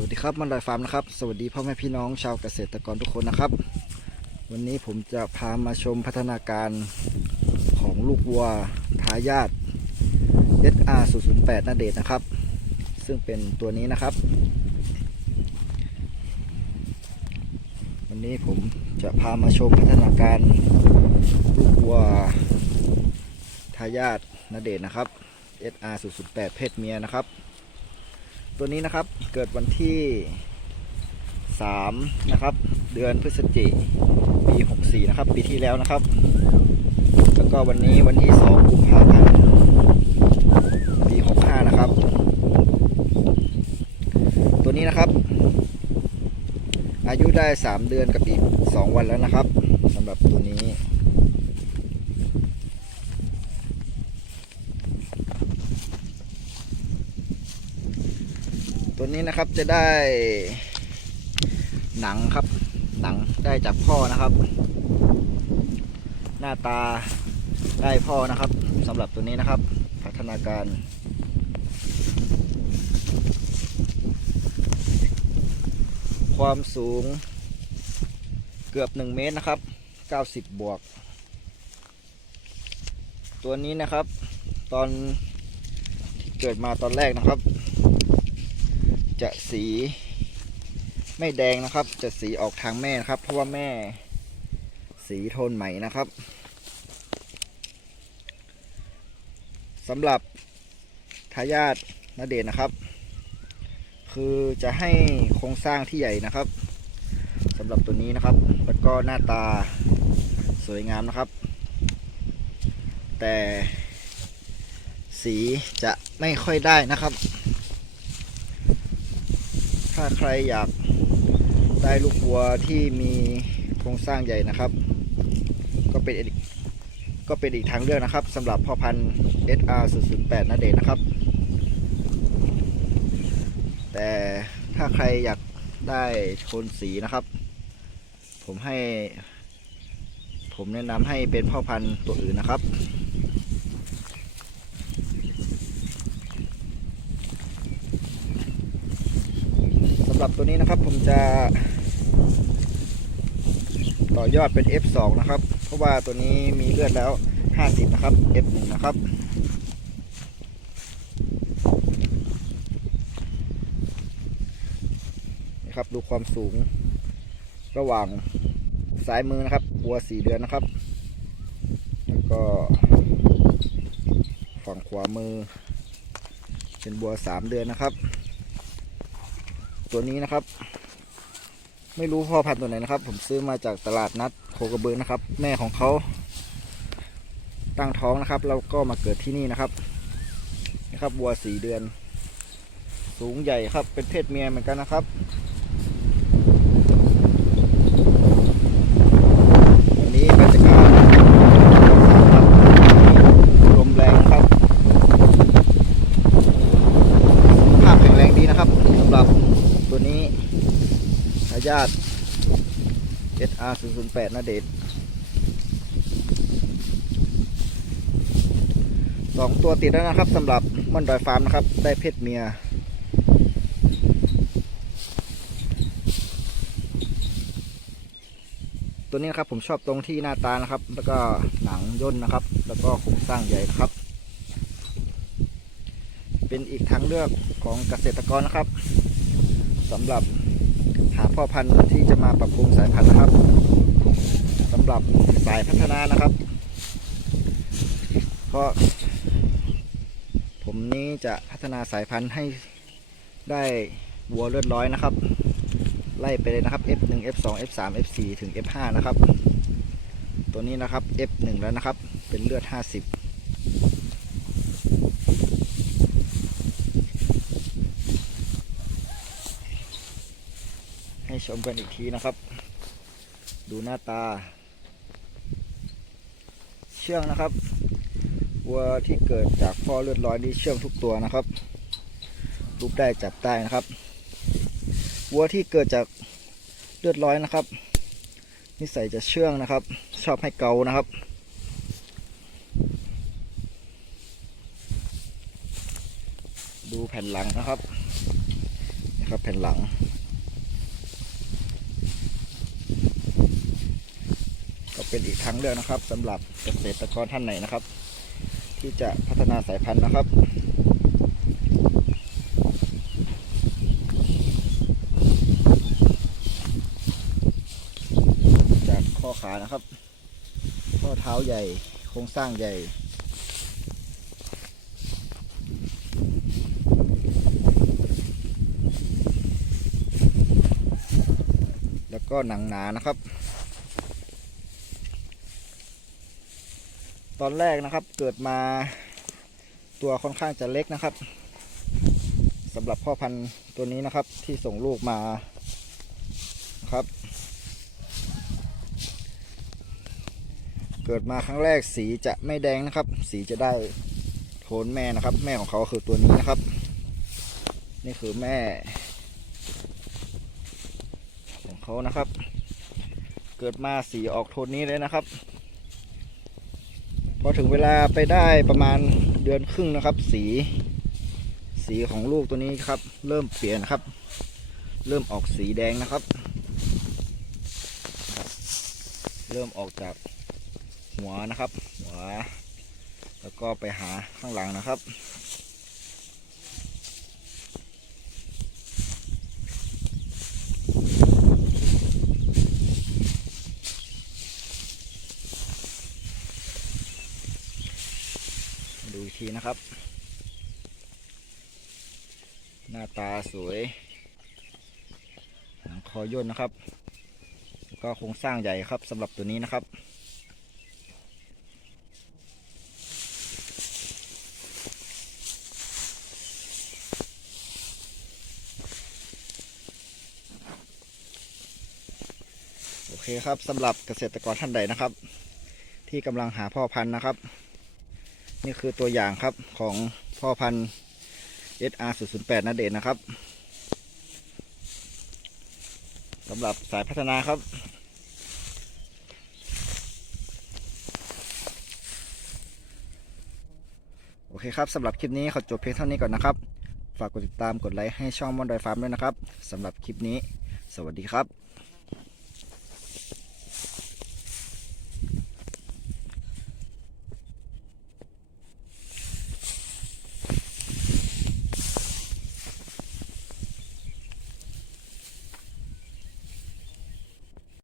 วัสดีครับมันลอยฟาร์มนะครับ สวัสดีพ่อแม่พี่น้องชาวเกษตรกรทุกคนนะครับ วันนี้ผมจะพามาชมพัฒนาการของลูกวัวทายาท SR 0 0 8นาเดชน์นะครับ ซึ่งเป็นตัวนี้นะครับ วันนี้ผมจะพามาชมพัฒนาการลูกวัวทายาทนาเดชนะครับ SR 0 0 8เพศเมียนะครับ ตัวนี้นะครับเกิดวันที่ 3 นะครับ เดือนพฤศจิกปี 64 นะครับ ปีที่แล้วนะครับ แล้วก็วันนี้วันที่ 2 กุมภาพันธ์ปี 65 นะครับ ตัวนี้นะครับ อายุได้ 3 เดือนกับอีก 2 วันแล้วนะครับสำหรับตัวนี้ ตัวนี้นะครับจะได้หนังครับ หนังได้จากพ่อนะครับ หน้าตาได้พ่อนะครับสำหรับตัวนี้นะครับ พัฒนาการความสูงเกือบ 1 เมตรนะครับ 90 บวก ตัวนี้นะครับ ตอนเกิดมาตอนแรกนะครับ จะสีไม่แดงนะครับ จะสีออกทางแม่นะครับ เพราะว่าแม่สีโทนใหม่นะครับสำหรับทายาทนาเดชน์นะครับ คือจะให้โครงสร้างที่ใหญ่นะครับสำหรับตัวนี้นะครับ แล้วก็หน้าตาสวยงามนะครับ แต่สีจะไม่ค่อยได้นะครับ ถ้าใครอยากได้ลูกวัวที่มีโครงสร้างใหญ่นะครับ ก็เป็นก็เป็นอีกทางเลือกนะครับสำหรับพ่อพันธุ์ SR 0 0 8นาเดชน์นะครับ แต่ถ้าใครอยากได้โทนสีนะครับ ผมให้ ผมแนะนำให้เป็นพ่อพันธุ์ตัวอื่นนะครับำหรับตัวนี้นะครับผมจะ ต่อยอดเป็น F2 นะครับ เพราะว่าตัวนี้มีเลือดแล้ว 50 นะครับ F1 นะครับนี่ครับดูความสูงระหว่างซ้ายมือนะครับวัว4เดือนนะครับ แล้วก็ ฝั่งขวามือ เป็นบัว3เดือนนะครับ ตัวนี้นะครับ ไม่รู้พ่อพันธุ์ตัวไหนนะครับ ผมซื้อมาจากตลาดนัดโคกระเบือนะครับ แม่ของเขาตั้งท้องนะครับแล้วก็มาเกิดที่นี่นะครับนะครับวัวสี่เดือน สูงใหญ่ครับเป็นเพศเมียเหมือนกันนะครับ R008 นะเดชสองตัวติดแล้วนะครับสำหรับมันดอยฟาร์มนะครับ ได้เพศเมีย ตัวนี้นครับผมชอบตรงที่หน้าตานะครับ แล้วก็หนังย่นนะครับ แล้วก็โครงสร้างใหญ่ครับ เป็นอีกทางเลือกของเกษตรกรนะครับสำหรับ หาพ่อพันธุ์ที่จะมาปรับปรุงสายพันธุ์นะครับสำหรับสายพัฒนานะครับเพราะผมนี้จะพัฒนาสายพันธุ์ให้ได้วัวเลือดร้อยนะครับ ไล่ไปเลยนะครับ F1 F2 F3 F4 ถึง F5 นะครับ ตัวนี้นะครับ F1 แล้วนะครับ เป็นเลือด 50 ให้ชมกันอีกทีนะครับ ดูหน้าตา เชื่องนะครับวัวที่เกิดจากพ่อเลือดร้อยนี่เชื่องทุกตัวนะครับรูปได้จับได้นะครับวัวที่เกิดจากเลือดร้อยนะครับ นิสัยจะเชื่องนะครับ ชอบให้เกานะครับดูแผ่นหลังนะครับนะครับ แผ่นหลัง เป็นอีกทางเลือกนะครับสำหรับเกษตรกรท่านไหนนะครับ ที่จะพัฒนาสายพันธุ์นะครับจากข้อขานะครับ ข้อเท้าใหญ่ โครงสร้างใหญ่ แล้วก็หนังหนานะครับ ตอนแรกนะครับเกิดมาตัวค่อนข้างจะเล็กนะครับสำหรับพ่อพันธุ์ตัวนี้นะครับที่ส่งลูกมาครับ เกิดมาครั้งแรกสีจะไม่แดงนะครับ สีจะได้โทนแม่นะครับ แม่ของเขาคือตัวนี้นะครับ นี่คือแม่ของเขานะครับ เกิดมาสีออกโทนนี้เลยนะครับ อถึงเวลาไปได้ประมาณเดือนครึ่งนะครับ สี สีของลูกตัวนี้ครับ เริ่มเปลี่ยนครับ เริ่มออกสีแดงนะครับ เริ่มออกจากหัวนะครับ หัว แล้วก็ไปหาข้างหลังนะครับ ดูอีกทีนะครับ หน้าตาสวยหางคอย่นนะครับ ก็โครงสร้างใหญ่ครับสำหรับตัวนี้นะครับโอเคครับสำหรับเกษตรกรท่านใดนะครับ ที่กำลังหาพ่อพันธุ์นะครับ นี่คือตัวอย่างครับของพ่อพันธุ์ SR 0 0 8นาเดชน์นะครับสำหรับสายพัฒนาครับโอเคครับสำหรับคลิปนี้ขอจบเพียงเท่านี้ก่อนนะครับ ฝากกดติดตามกดไลค์ให้ช่องมอนดอยฟาร์มด้วยนะครับสำหรับคลิปนี้ สวัสดีครับ